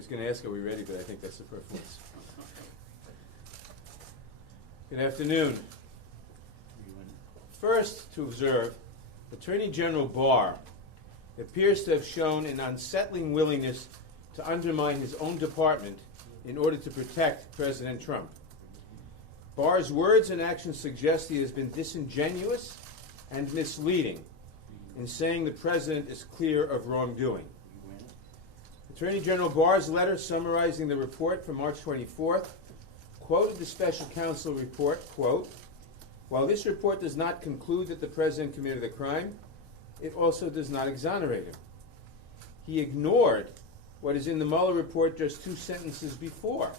was going to ask, are we ready? But I think that's superfluous. Good afternoon. First, to observe, Attorney General Barr appears to have shown an unsettling willingness to undermine his own department in order to protect President Trump. Barr's words and actions suggest he has been disingenuous and misleading in saying the president is clear of wrongdoing. Attorney General Barr's letter summarizing the report from March 24th quoted the special counsel report, quote, "While this report does not conclude that the president committed a crime, it also does not exonerate him." He ignored what is in the Mueller report just 2 sentences before,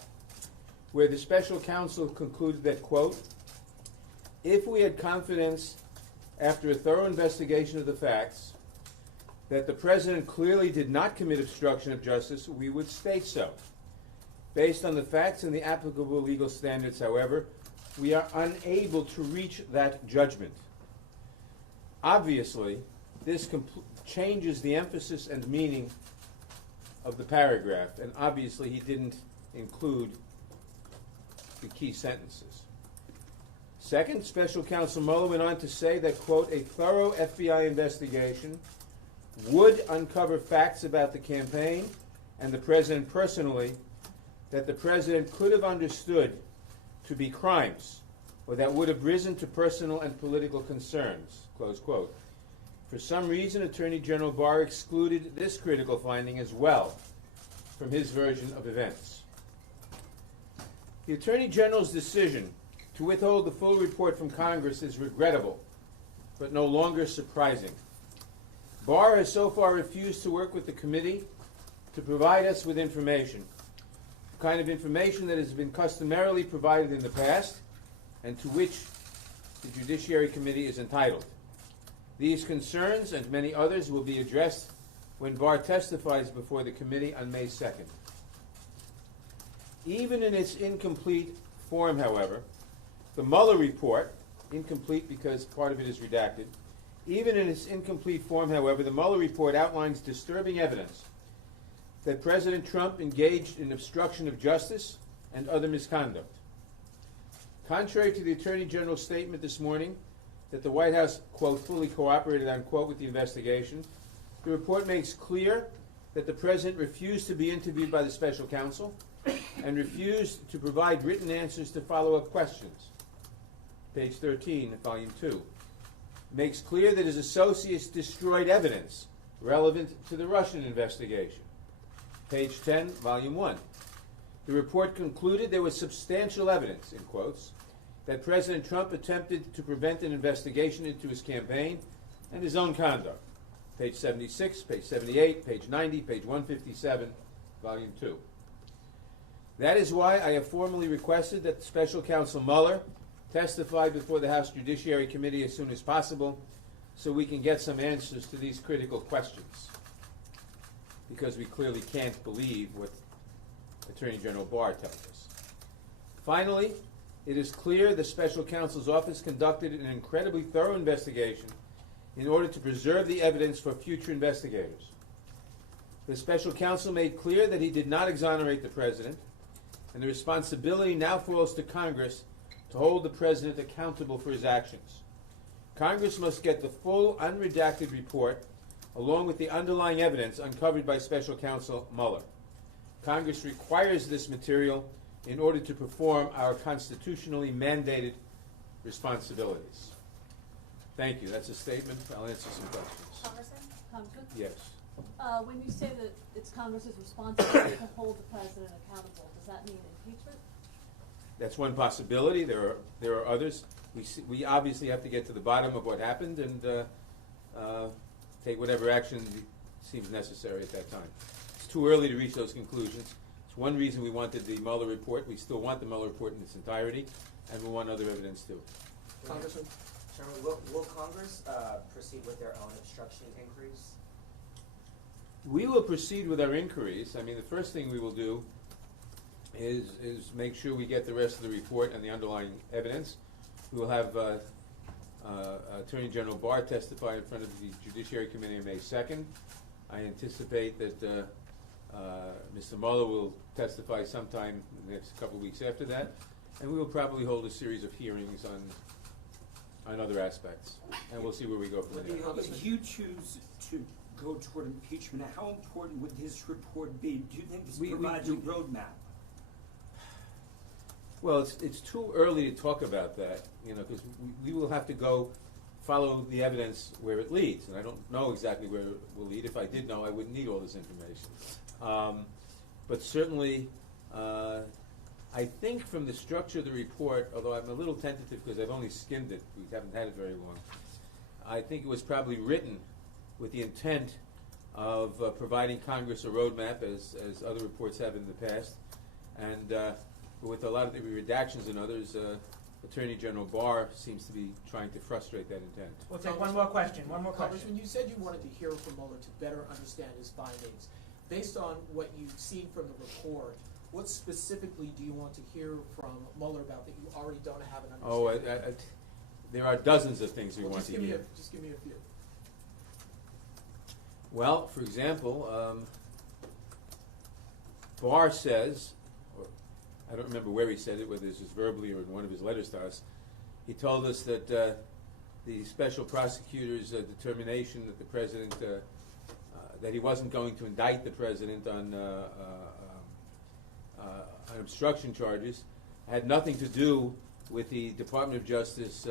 where the special counsel concluded that, quote, "If we had confidence after a thorough investigation of the facts that the president clearly did not commit obstruction of justice, we would state so. Based on the facts and the applicable legal standards, however, we are unable to reach that judgment." Obviously, this changes the emphasis and meaning of the paragraph, and obviously he didn't include the key sentences. Second, Special Counsel Mueller went on to say that, quote, "A thorough FBI investigation would uncover facts about the campaign and the president personally that the president could have understood to be crimes or that would have risen to personal and political concerns," close quote. For some reason, Attorney General Barr excluded this critical finding as well from his version of events. The Attorney General's decision to withhold the full report from Congress is regrettable, but no longer surprising. Barr has so far refused to work with the committee to provide us with information, the kind of information that has been customarily provided in the past and to which the Judiciary Committee is entitled. These concerns and many others will be addressed when Barr testifies before the committee on May 2nd. Even in its incomplete form, however, the Mueller report, incomplete because part of it is redacted, even in its incomplete form, however, the Mueller report outlines disturbing evidence that President Trump engaged in obstruction of justice and other misconduct. Contrary to the Attorney General's statement this morning that the White House, quote, "fully cooperated," unquote, with the investigation, the report makes clear that the president refused to be interviewed by the special counsel and refused to provide written answers to follow-up questions. Page 13 of Volume 2. Makes clear that his associates destroyed evidence relevant to the Russian investigation. Page 10, Volume 1. The report concluded there was substantial evidence, in quotes, that President Trump attempted to prevent an investigation into his campaign and his own conduct. Page 76, page 78, page 90, page 157, Volume 2. That is why I have formally requested that Special Counsel Mueller testify before the House Judiciary Committee as soon as possible so we can get some answers to these critical questions, because we clearly can't believe what Attorney General Barr tells us. Finally, it is clear the Special Counsel's office conducted an incredibly thorough investigation in order to preserve the evidence for future investigators. The Special Counsel made clear that he did not exonerate the President, and the responsibility now falls to Congress to hold the President accountable for his actions. Congress must get the full unredacted report along with the underlying evidence uncovered by Special Counsel Mueller. Congress requires this material in order to perform our constitutionally mandated responsibilities. Thank you. That's a statement. I'll answer some questions. Congressman? Yes. When you say that it's Congress's responsibility to hold the president accountable, does that mean impeachment? That's one possibility. There are others. We obviously have to get to the bottom of what happened and take whatever action seems necessary at that time. It's too early to reach those conclusions. It's one reason we wanted the Mueller report. We still want the Mueller report in its entirety, and we want other evidence too. Congressman, will Congress proceed with their own obstruction inquiries? We will proceed with our inquiries. I mean, the first thing we will do is make sure we get the rest of the report and the underlying evidence. We will have Attorney General Barr testify in front of the Judiciary Committee on May 2nd. I anticipate that Mr. Mueller will testify sometime in the next couple of weeks after that, and we will probably hold a series of hearings on other aspects, and we'll see where we go from there. If you choose to go toward impeachment, how important would his report be? Do you think this provides a roadmap? Well, it's too early to talk about that, because we will have to go follow the evidence where it leads, and I don't know exactly where it will lead. If I did know, I wouldn't need all this information. But certainly, I think from the structure of the report, although I'm a little tentative because I've only skimmed it, we haven't had it very long, I think it was probably written with the intent of providing Congress a roadmap, as other reports have in the past, and with a lot of the redactions and others, Attorney General Barr seems to be trying to frustrate that intent. We'll take one more question. Congressman, you said you wanted to hear from Mueller to better understand his findings. Based on what you've seen from the report, what specifically do you want to hear from Mueller about that you already don't have an understanding? There are dozens of things we want to hear. Just give me a few. Well, for example, Barr says, or I don't remember where he said it, whether this was verbally or in one of his letters to us, he told us that the special prosecutor's determination that the president, that he wasn't going to indict the president on obstruction charges, had nothing to do with the Department of Justice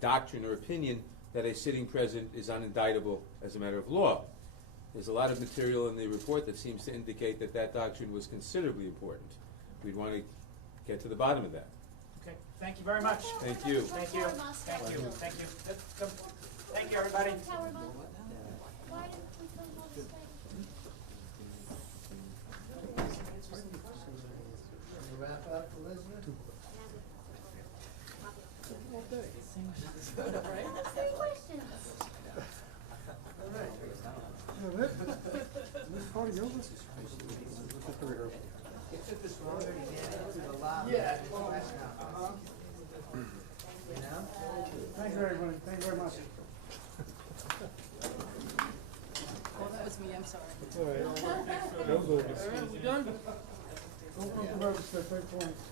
doctrine or opinion that a sitting president is unindictable as a matter of law. There's a lot of material in the report that seems to indicate that that doctrine was considerably important. We'd want to get to the bottom of that. Okay, thank you very much. Thank you. Thank you. Thank you. Thank you. Come. Thank you, everybody. Why didn't we film all this later? Wrap up, Elizabeth? Three questions. Yeah. Thank you, everybody. Thank you very much. Oh, that was me, I'm sorry. All right. We done? Don't controversy, 3 points.